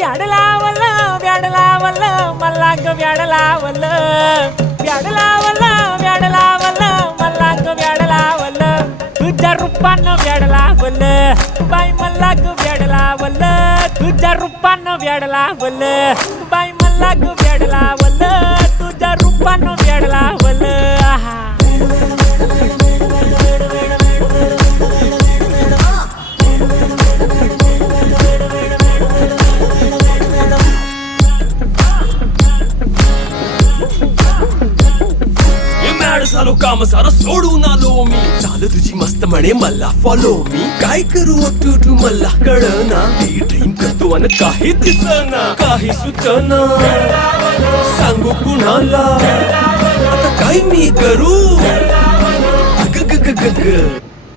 व्याड लावलं व्याड लावलं मला ग व्याड लावलं व्याड लावलं व्याड लावलं मला ग व्याड लावलं तुझ्या रूपानं व्याड लावलं बाई मला ग व्याड लावलं तुझ्या रूपानं व्याड लावलं बाई मला ग व्याड लावलं तुझ्या रूपानं व्याड लावलं आहा झालो काम सारं सोडून आलो मी चाल तुझी मस्त म्हणे मला फॉलो मी काय करू टू मला कळना ती ड्रीम करतो आणि काही दिसना काही सुचना सांगू कुणाला आता काय मी करू ग ग ग ग ग